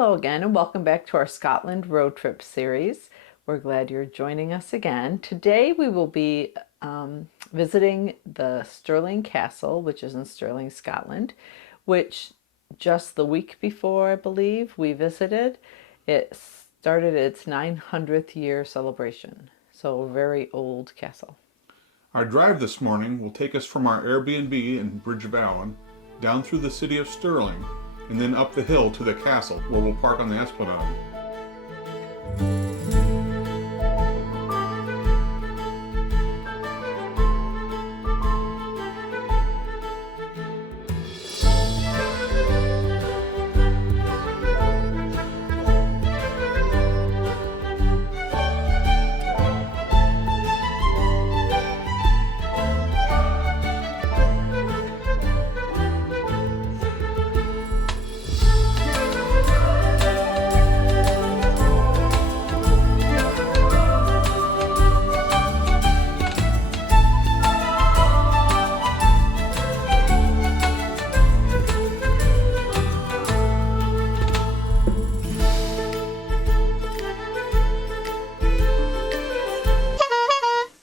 Hello again and welcome back to our Scotland road trip series. We're glad you're joining us again. Today we will be visiting the Stirling Castle, which is in Stirling, Scotland, which just the week before, I believe, we visited. It started its 900th year celebration, so a very old castle. Our drive this morning will take us from our Airbnb in Bridge of Allen down through the city of Stirling and then up the hill to the castle where we'll park on the Esplanade.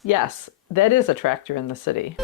Yes, that is a tractor in the city.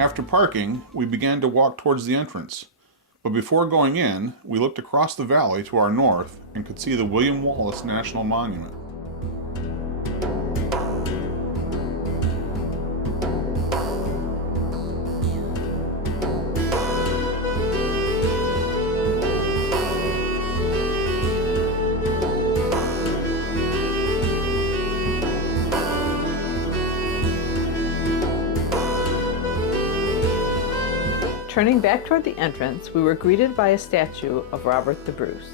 After parking, we began to walk towards the entrance. But before going in, we looked across the valley to our north and could see the William Wallace National Monument. Turning back toward the entrance, we were greeted by a statue of Robert the Bruce.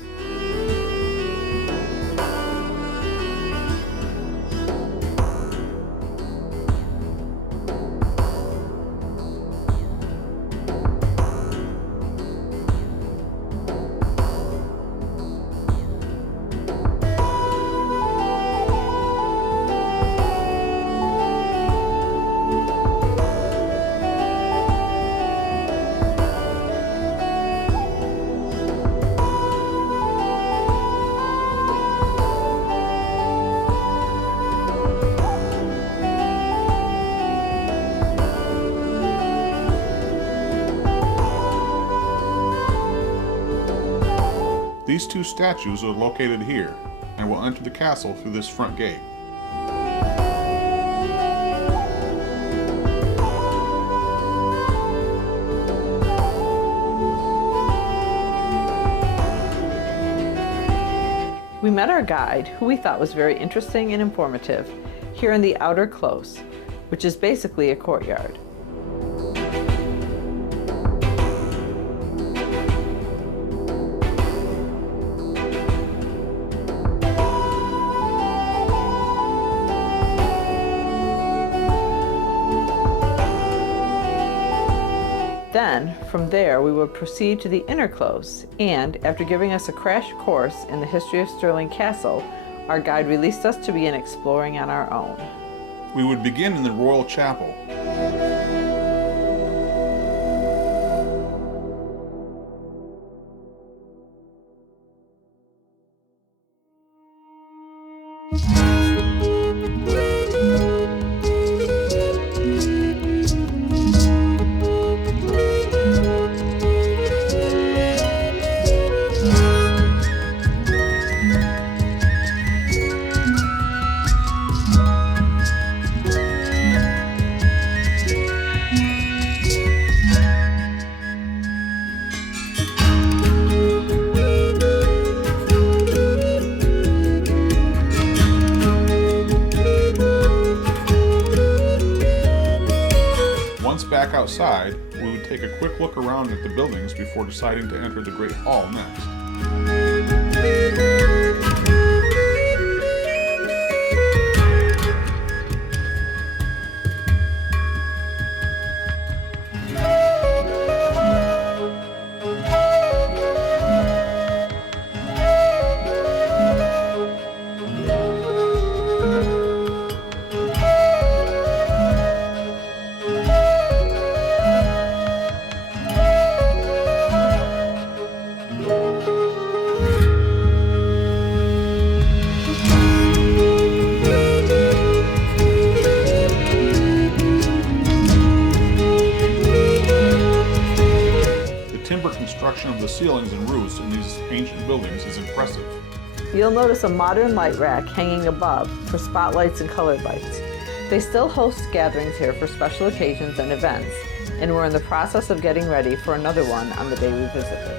These two statues are located here, and we'll enter the castle through this front gate. We met our guide, who we thought was very interesting and informative, here in the outer close. which is basically a courtyard. Then, from there, we would proceed to the inner close, and after giving us a crash course in the history of Stirling Castle, our guide released us to begin exploring on our own. We would begin in the royal chapel. Once back outside, we would take a quick look around at the buildings before deciding to enter the Great Hall next. Construction of the ceilings and roofs in these ancient buildings is impressive. You'll notice a modern light rack hanging above for spotlights and colored lights. They still host gatherings here for special occasions and events, and we're in the process of getting ready for another one on the day we visited.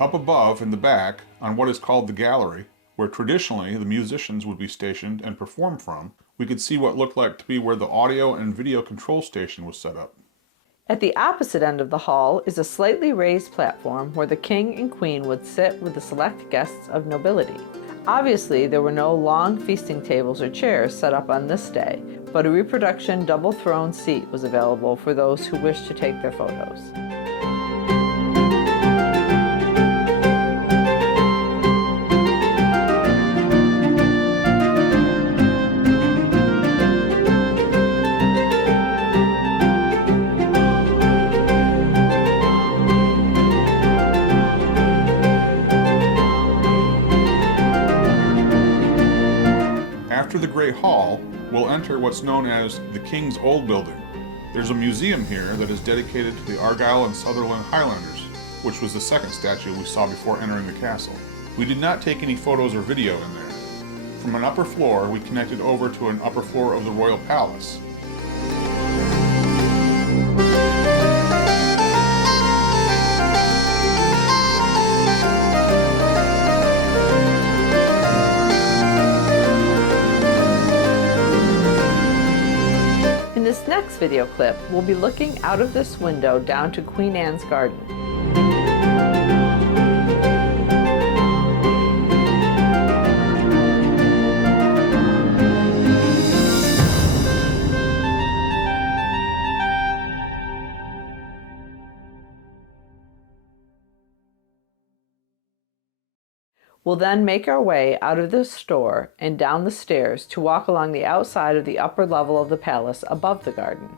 Up above in the back, on what is called the gallery, where traditionally the musicians would be stationed and perform from, we could see what looked like to be where the audio and video control station was set up. At the opposite end of the hall is a slightly raised platform where the king and queen would sit with the select guests of nobility. Obviously, there were no long feasting tables or chairs set up on this day, but a reproduction double throne seat was available for those who wished to take their photos. After the Great Hall, we'll enter what's known as the King's Old Building. There's a museum here that is dedicated to the Argyll and Sutherland Highlanders, which was the second statue we saw before entering the castle. We did not take any photos or video in there. From an upper floor, we connected over to an upper floor of the Royal Palace. In this next video clip, we'll be looking out of this window down to Queen Anne's garden. We'll then make our way out of the store and down the stairs to walk along the outside of the upper level of the palace above the garden.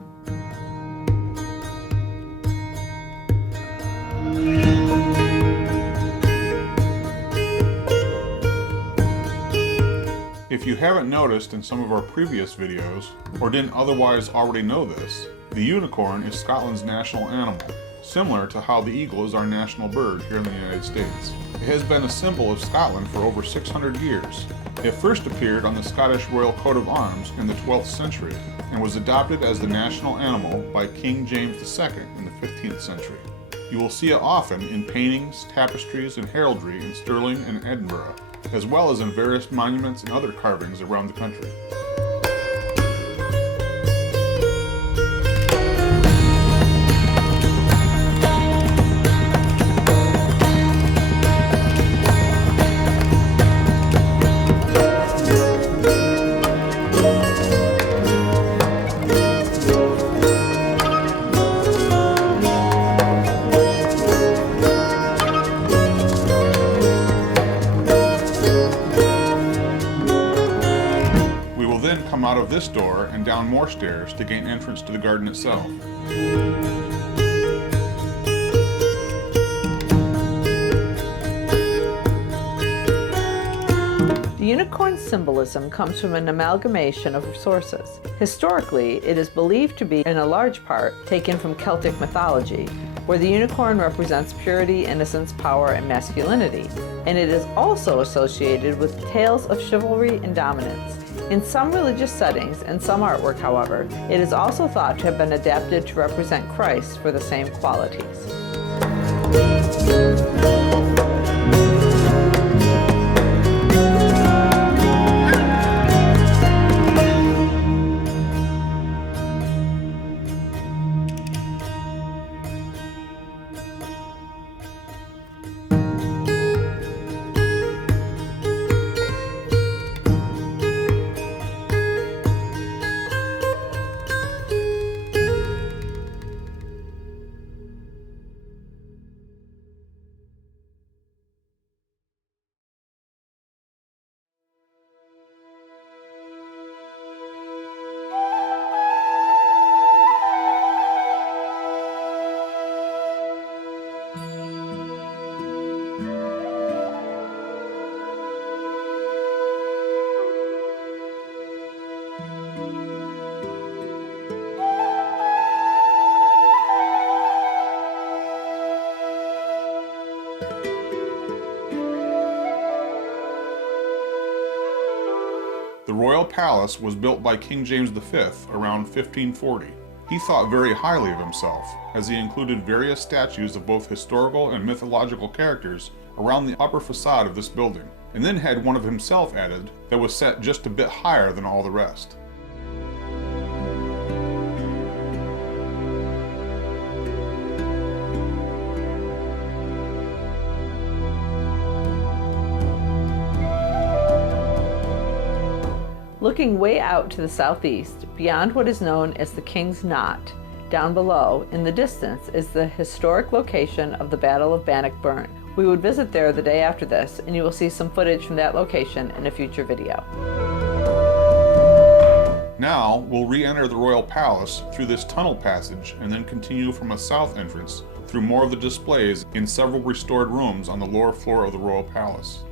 If you haven't noticed in some of our previous videos, or didn't otherwise already know this, the unicorn is Scotland's national animal, similar to how the eagle is our national bird here in the United States. It has been a symbol of Scotland for over 600 years. It first appeared on the Scottish royal coat of arms in the 12th century and was adopted as the national animal by King James II in the 15th century. You will see it often in paintings, tapestries, and heraldry in Stirling and Edinburgh, as well as in various monuments and other carvings around the country. We will then come out of this door and down more stairs to gain entrance to the garden itself. The unicorn symbolism comes from an amalgamation of sources. Historically, it is believed to be, in a large part, taken from Celtic mythology, where the unicorn represents purity, innocence, power, and masculinity, and it is also associated with tales of chivalry and dominance. In some religious settings and some artwork, however, it is also thought to have been adapted to represent Christ for the same qualities. The royal palace was built by King James V around 1540. He thought very highly of himself, as he included various statues of both historical and mythological characters around the upper facade of this building, and then had one of himself added that was set just a bit higher than all the rest. Looking way out to the southeast, beyond what is known as the King's Knot, down below, in the distance, is the historic location of the Battle of Bannockburn. We would visit there the day after this, and you will see some footage from that location in a future video. Now, we'll re-enter the royal palace through this tunnel passage and then continue from a south entrance through more of the displays in several restored rooms on the lower floor of the royal palace.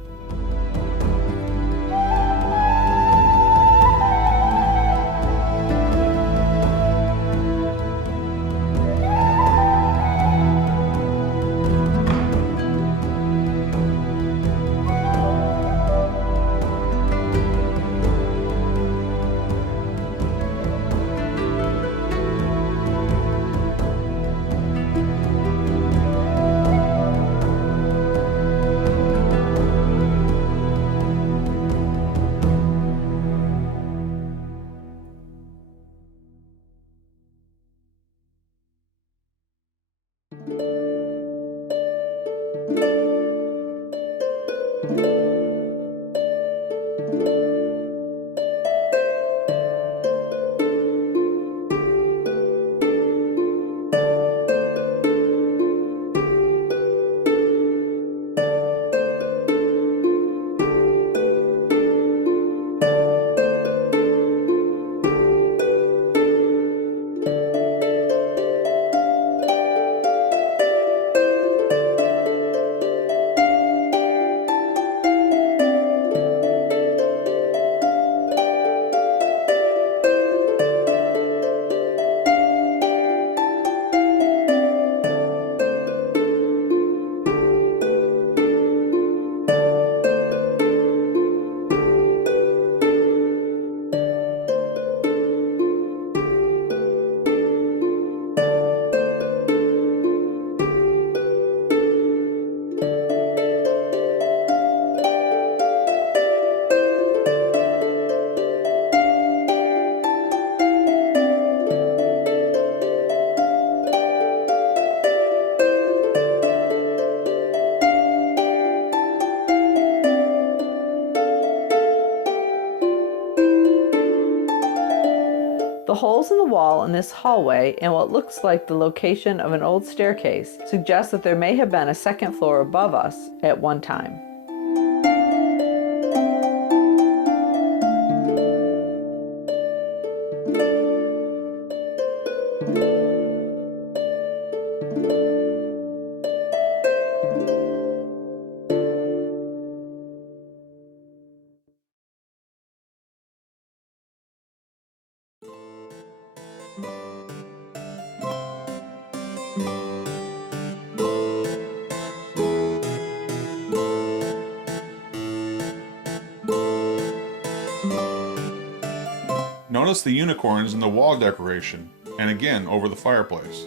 The holes in the wall in this hallway and what looks like the location of an old staircase suggest that there may have been a second floor above us at one time. Notice the unicorns in the wall decoration, and again over the fireplace.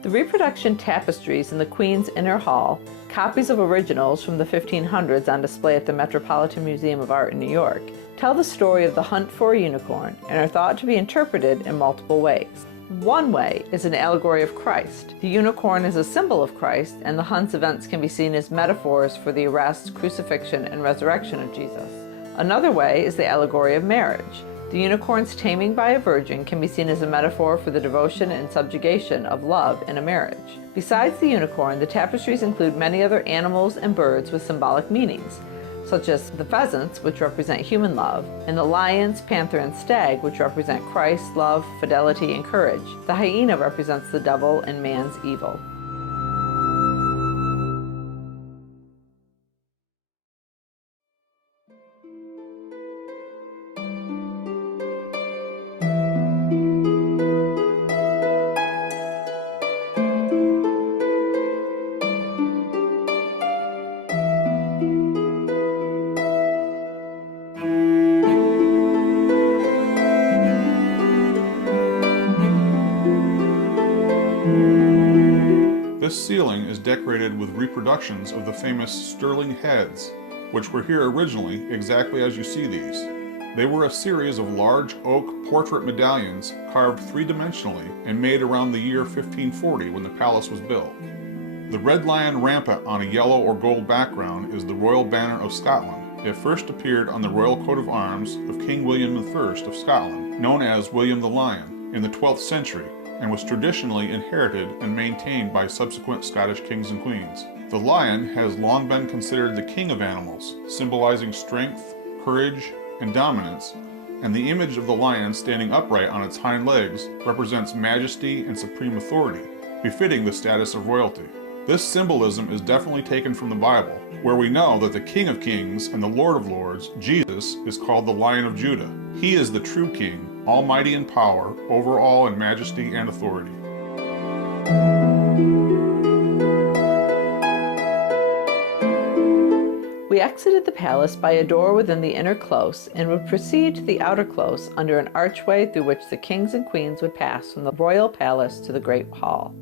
The reproduction tapestries in the Queen's Inner Hall, copies of originals from the 1500s on display at the Metropolitan Museum of Art in New York, tell the story of the hunt for a unicorn and are thought to be interpreted in multiple ways. One way is an allegory of Christ. The unicorn is a symbol of Christ, and the hunt's events can be seen as metaphors for the arrest, crucifixion, and resurrection of Jesus. Another way is the allegory of marriage. The unicorn's taming by a virgin can be seen as a metaphor for the devotion and subjugation of love in a marriage. Besides the unicorn, the tapestries include many other animals and birds with symbolic meanings, such as the pheasants, which represent human love, and the lions, panther, and stag, which represent Christ, love, fidelity, and courage. The hyena represents the devil and man's evil. This ceiling is decorated with reproductions of the famous Stirling heads, which were here originally exactly as you see these. They were a series of large oak portrait medallions carved three-dimensionally and made around the year 1540 when the palace was built. The red lion rampant on a yellow or gold background is the royal banner of Scotland. It first appeared on the royal coat of arms of King William I of Scotland, known as William the Lion, in the 12th century, and was traditionally inherited and maintained by subsequent Scottish kings and queens. The lion has long been considered the king of animals, symbolizing strength, courage, and dominance, and the image of the lion standing upright on its hind legs represents majesty and supreme authority, befitting the status of royalty. This symbolism is definitely taken from the Bible, where we know that the King of Kings and the Lord of Lords, Jesus, is called the Lion of Judah. He is the true king, almighty in power, over all in majesty and authority. We exited the palace by a door within the inner close and would proceed to the outer close under an archway through which the kings and queens would pass from the royal palace to the Great Hall.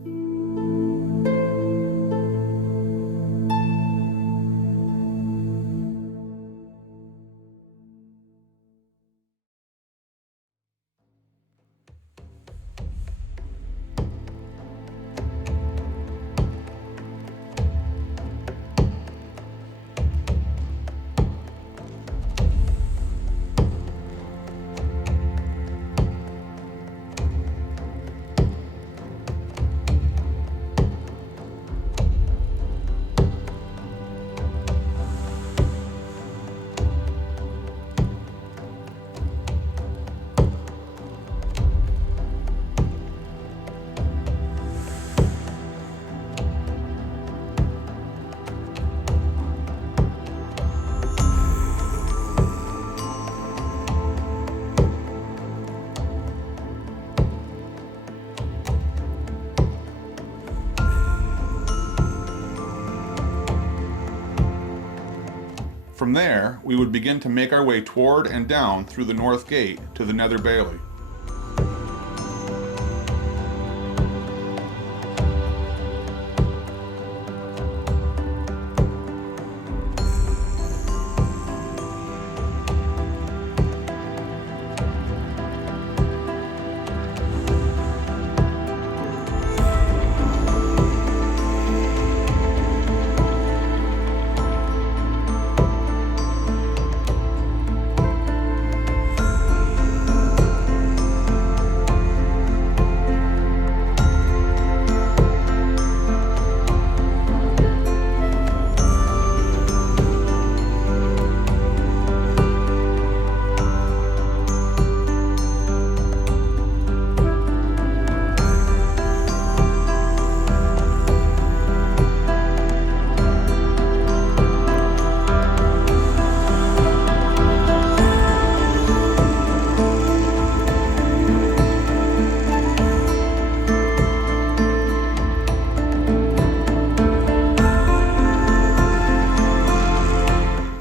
From there, we would begin to make our way toward and down through the North Gate to the Nether Bailey.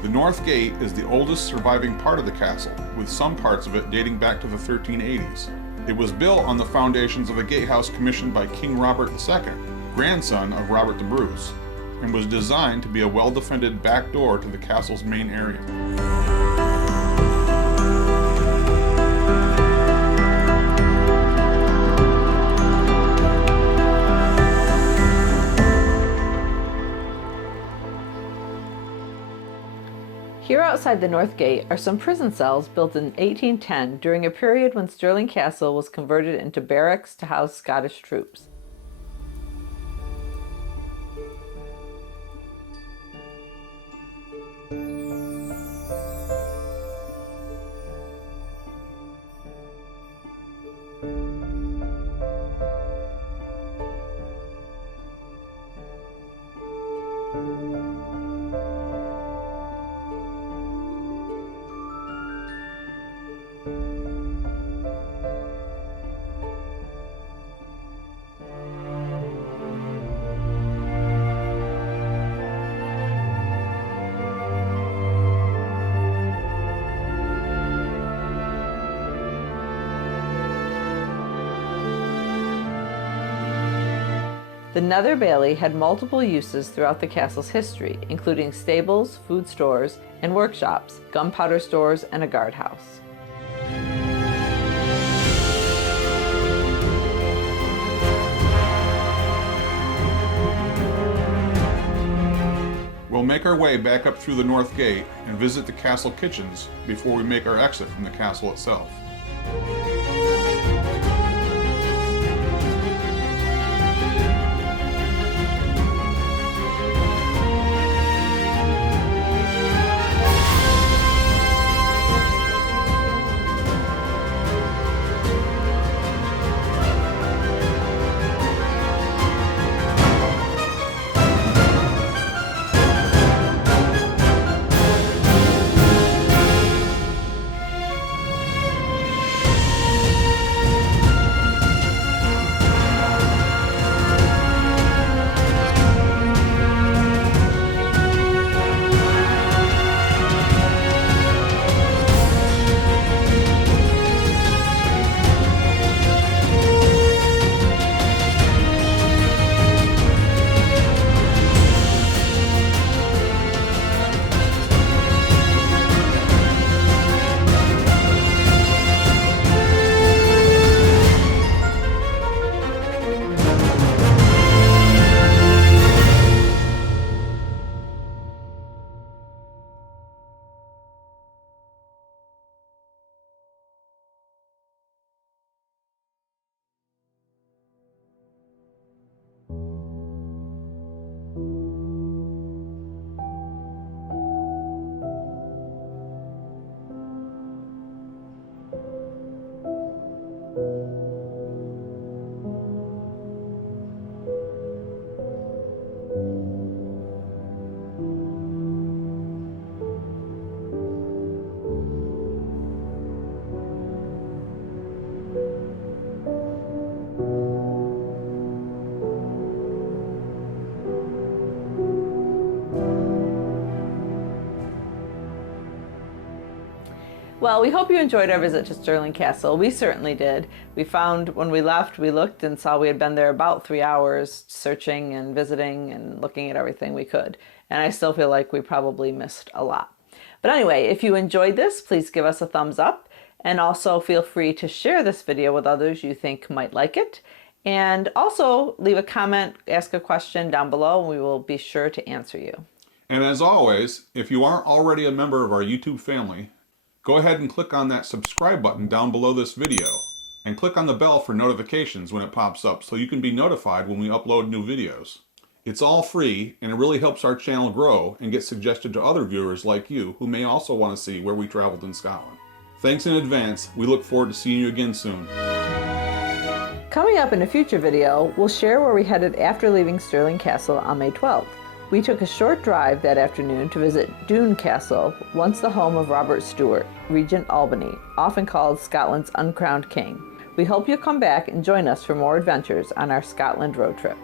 The North Gate is the oldest surviving part of the castle, with some parts of it dating back to the 1380s. It was built on the foundations of a gatehouse commissioned by King Robert II, grandson of Robert the Bruce, and was designed to be a well-defended back door to the castle's main area. Here outside the North Gate are some prison cells built in 1810 during a period when Stirling Castle was converted into barracks to house Scottish troops. The Nether Bailey had multiple uses throughout the castle's history, including stables, food stores, and workshops, gunpowder stores, and a guardhouse. We'll make our way back up through the North Gate and visit the castle kitchens before we make our exit from the castle itself. Well, we hope you enjoyed our visit to Stirling Castle. We certainly did. We found when we left, we looked and saw we had been there about 3 hours searching and visiting and looking at everything we could. And I still feel like we probably missed a lot. But anyway, if you enjoyed this, please give us a thumbs up. And also feel free to share this video with others you think might like it. And also leave a comment, ask a question down below, and we will be sure to answer you. And as always, if you aren't already a member of our YouTube family, go ahead and click on that subscribe button down below this video and click on the bell for notifications when it pops up so you can be notified when we upload new videos. It's all free and it really helps our channel grow and get suggested to other viewers like you who may also want to see where we traveled in Scotland. Thanks in advance. We look forward to seeing you again soon. Coming up in a future video, we'll share where we headed after leaving Stirling Castle on May 12th. We took a short drive that afternoon to visit Doune Castle, once the home of Robert Stewart, Regent Albany, often called Scotland's uncrowned king. We hope you'll come back and join us for more adventures on our Scotland road trip.